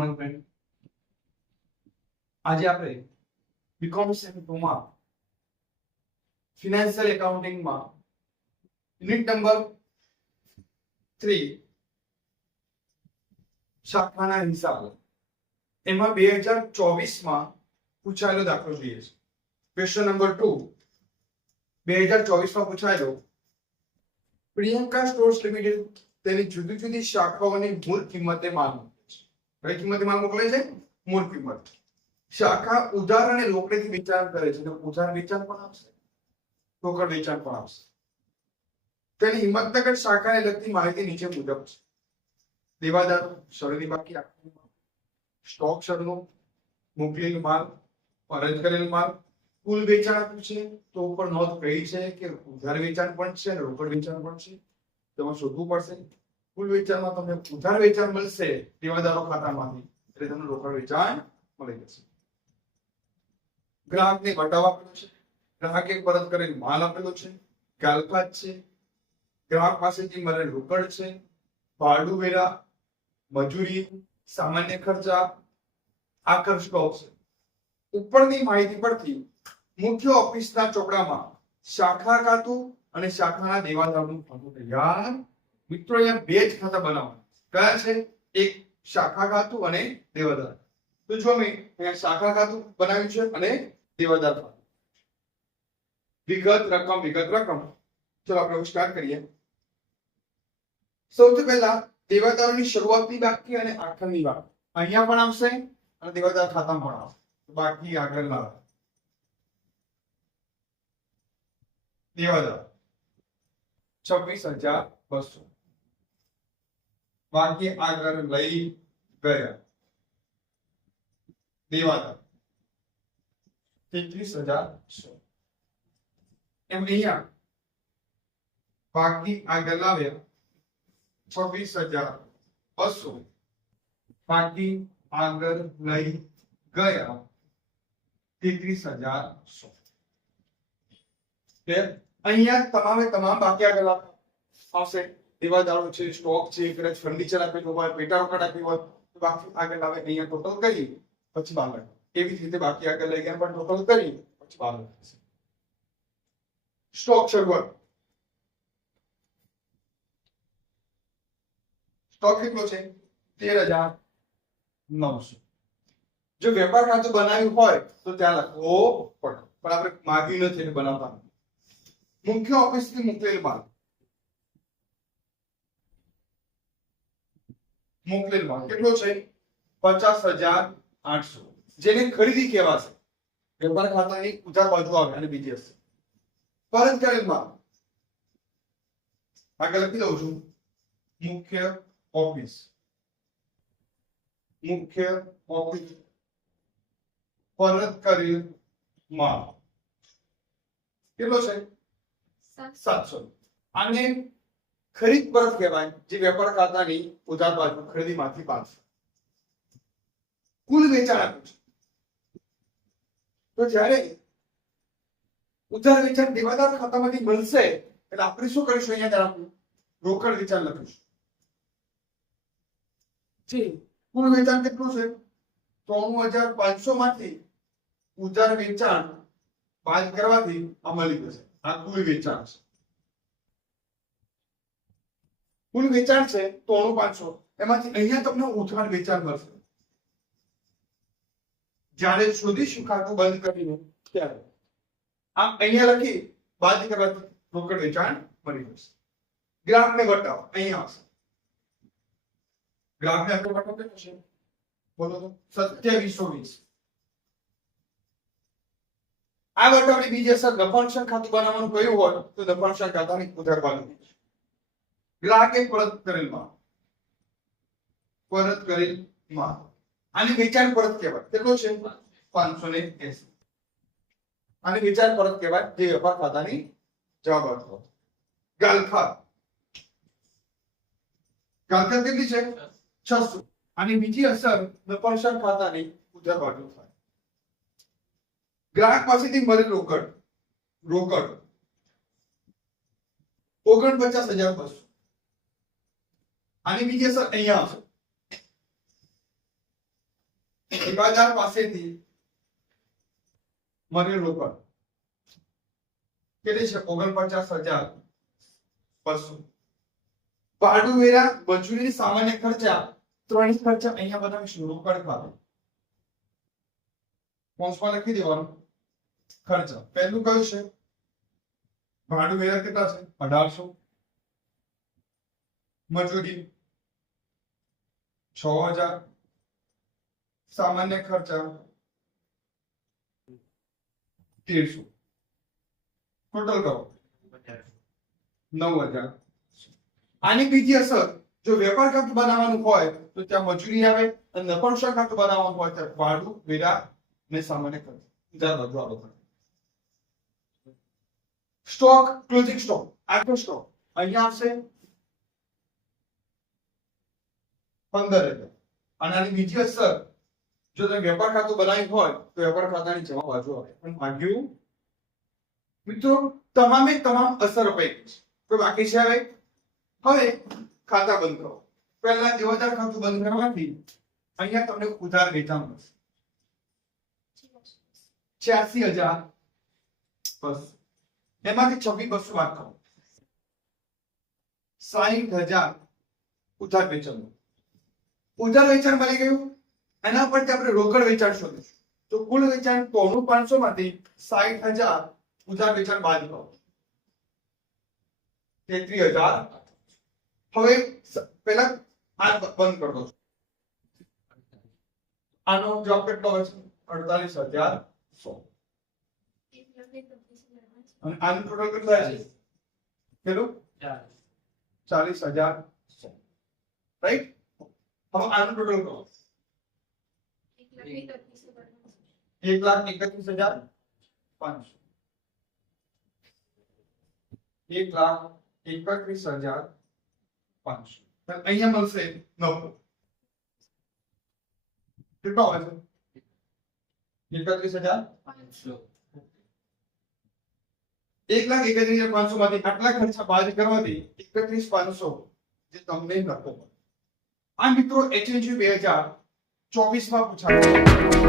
Morning friend, આજે આપણે BCom sem 2 માં ફિનાન્શિયલ એકાઉન્ટિંગ માં યુનિટ નંબર 3 શાખાના હિસાબ એમાં 2024 માં પૂછાયેલો દાખલો જોઈએ છે. ક્વેશ્ચન નંબર 2 2024 માં પૂછાયેલો પ્રિયંકા સ્ટોર્સ લિમિટેડ તેની જુદી જુદી શાખાઓની મૂળ કિંમતે માલ મૂકે છે. કઈ કિંમતે માલ મોકલે છે? મૂળ કિંમત. શાખા ઉધાર અને રોકડેથી વેચાણ કરે છે, તો ઉધાર વેચાણ પણ આવશે, રોકડ વેચાણ પણ આવશે. તેની હિંમતનગર શાખાને લગતી માહિતી નીચે મુજબ છે. દેવાદારો, શરતી બાકી આખું માલ, સ્ટોક શરતો, મોકલેલ માલ, પરત કરેલ માલ, કુલ વેચાણ આપ્યું છે તો ઉપર નોંધ કહી છે કે ઉધાર વેચાણ પણ છે અને રોકડ વેચાણ પણ છે. તેમાં શોધવું પડશે. કુલ વેચાણમાં તમને ઉધાર વેચાણ મળશે દેવાદારો ખાતામાંથી, એટલે તમને રોકડ વેચાણ મળી જશે. ગ્રાહકને વટાવ આપેલો છે, ગ્રાહકે પરત કરેલ માલ આપેલો છે, ગાલફાત છે, ગ્રાહક પાસેથી મળેલ રોકડ છે, ભાડું વેરા, મજૂરી, સામાન્ય ખર્ચા, આકર સ્ટોક છે. ઉપરની માહિતી પરથી મુખ્ય ઓફિસના ચોપડામાં શાખા ખાતું અને શાખાના દેવાદારનું ખાતું તૈયાર. મિત્રો અહીંયા બે જ ખાતા બનાવવાના. કયા છે? એક શાખા ખાતું અને દેવાદાર. તો જો મેં અહીંયા શાખા ખાતું બનાવ્યું છે અને દેવાદાર ખાતું. વિગત રકમ ચલો આપણે સ્ટાર્ટ કરીએ. સૌથી પહેલા દેવાદારોની શરૂઆતની બાકી અને આખરની બાકી અહીંયા પણ આવશે અને દેવાદાર ખાતામાં પણ આવશે. બાકી આગળ લાવો. દેવાદાર 26,200, બાકી આગળ લઈ ગયા. દેવાદાર 33,100. એમ અહીંયા બાકી આગળ લાવ્યા 26,200, બાકી આગળ લઈ ગયા 33,100. અહીંયા તમામે તમામ બાકી આગળ આવશે. દેવાદારો છે, સ્ટોક છે, કદાચ ફર્નિચર આપેલું હોય, પેટા રોકડ આપ્યું હોય તો બાકી આગળ આવે. અહીંયા ટોટલ કરી પછી બહાર લાગે. એવી જ રીતે બાકી આગળ લઈ ગયા પણ ટોટલ કરી પછી બહાર લાગે. સ્ટોક શરૂઆત. સ્ટોક કેટલો છે? 13,900. જો વેપાર ખાતું બનાવ્યું હોય તો ત્યાં લખવો પડે, પણ આપણે માગ્યું નથી એટલે બનાવતા. મુખ્ય ઓફિસથી મોકલેલ માલ. મોકલેલ માલ કેટલો છે? 50,800. જેને ખરીદી કહેવાશે. વેપાર ખાતાની ઉધાર બાજુ આવે અને બીજી હશે. પરત કરેલ માલ આગળ લખી દઉં છું. મુખ્ય ઓફિસ પરત કરેલ માલ કેટલો છે? 700. આને ખરીદ પરત કહેવાય, જે વેપાર ખાતાની ઉધાર બાજુ ખરીદીમાંથી પાછું. કુલ વેચાણ આપ્યું છે તો જ્યારે ઉધાર વેચાણ દેવાદાર ખાતામાંથી મળશે એટલે આપણે શું કરીશું? અહીંયા રોકડ વેચાણ લખીશું. કુલ વેચાણ કેટલું છે? 93,500 માંથી ઉધાર વેચાણ બાદ કરવાથી આ મળી જશે. આ કુલ વેચાણ છે. કુલ વેચાણ છે 93,500, એમાંથી અહીંયા તમને ઉધાર વેચાણ મળશે. જ્યારે શોધીશું ખાતું બંધ કરીને ત્યારે આમ અહીંયા લખી બાદ કરવાથી રોકડ વેચાણ મળી જશે. ગ્રાહકને વટાવ અહીંયા આવશે. ગ્રાહકને વટાવ કેટલો છે? બોલો તો 2720. આ વટાવની બીજી અસર દફાણશન ખાતું બનાવવાનું કયું હોય તો દફાણશન ખાતાની ઉધાર બાજુ. ગ્રાહકે પરત કરેલ માલ આની વેચાણ પરત કહેવાય. કેટલો છે? 580. આની વેચાણ પરત કહેવાય, જે વેપાર ખાતાની જવાબ હતો. ગાલફાત કેટલી છે? 600. આની બીજી અસર દફાણશન ખાતાની ઉધાર બાજુ થાય. ગ્રાહક પાસેથી મળેલ રોકડ 49,200. આની બીજી અસર અહીંયા આવશે. ठेकेदार પાસેથી મળેલ રોકડ કેટલી છે 49,500. ભાડું વેરા મજૂરી સામાન્ય ખર્ચા ત્રણેય ખર્ચા અહીંયા બનાવીશું રોકડ ખાતે કૌંસમાં લખી દેવાનું ખર્ચા. પહેલું કયું છે ભાડું વેરા કેટલા છે 1800, મજૂરી 6000, સામાન્ય ખર્ચા 1300, ટોટલ કરો 9000. આની બીજી અસર જો વેપાર ખાતું બનાવવાનું હોય તો ત્યાં મજૂરી આવે અને નફાનુસાર ખાતું બનાવવાનું હોય ત્યારે ભાડું વેરા ને સામાન્ય ખર્ચ સ્ટોક ક્લોઝિંગ સ્ટોક આટલો સ્ટોક અહીંયા આવશે 15,000. અને આની બીજી અસર જો તમે વેપાર ખાતું બનાવ્યું હોય તો વેપાર ખાતાની જમા બાજુ આવે પણ ભાગ્યું મિત્રો તમામે તમામ અસર પૈકી તો બાકી છે હવે ખાતા બંધ કરો. પહેલા 2000 ખાતું બંધ કરવાથી અહીંયા તમને ઉધાર વેચાણ મળશે 86,000 બસ એમાંથી 26,200 બાદ કરો 60,000 ઉધાર વેચાણ. ઉધાર વેચાણ મળી ગયું એના પરથી આપણે રોકડ વેચાણ શોધીશું તો કુલ વેચાણ 93,500 માંથી 60,000 ઉધાર વેચાણ બાદ કરો 33,000. હવે પહેલા આ બંધ કરી દો. આનો જવાબ કેટલો આવે છે 48,100. અને આનું ટોટલ કેટલું થાય છે કેટલું 40,100 રાઈટ. હવે આનું ટોટલ કરો 1,31,500 1,31,500 અહીંયા મળશે 90. કેટલો આવે છે 31,500. 1,31,500 માંથી આટલા ખર્ચા બાદ કરવાથી 31,500 જે તમને નફો મળે. આ મિત્રો HNG 2024 માં પૂછાયો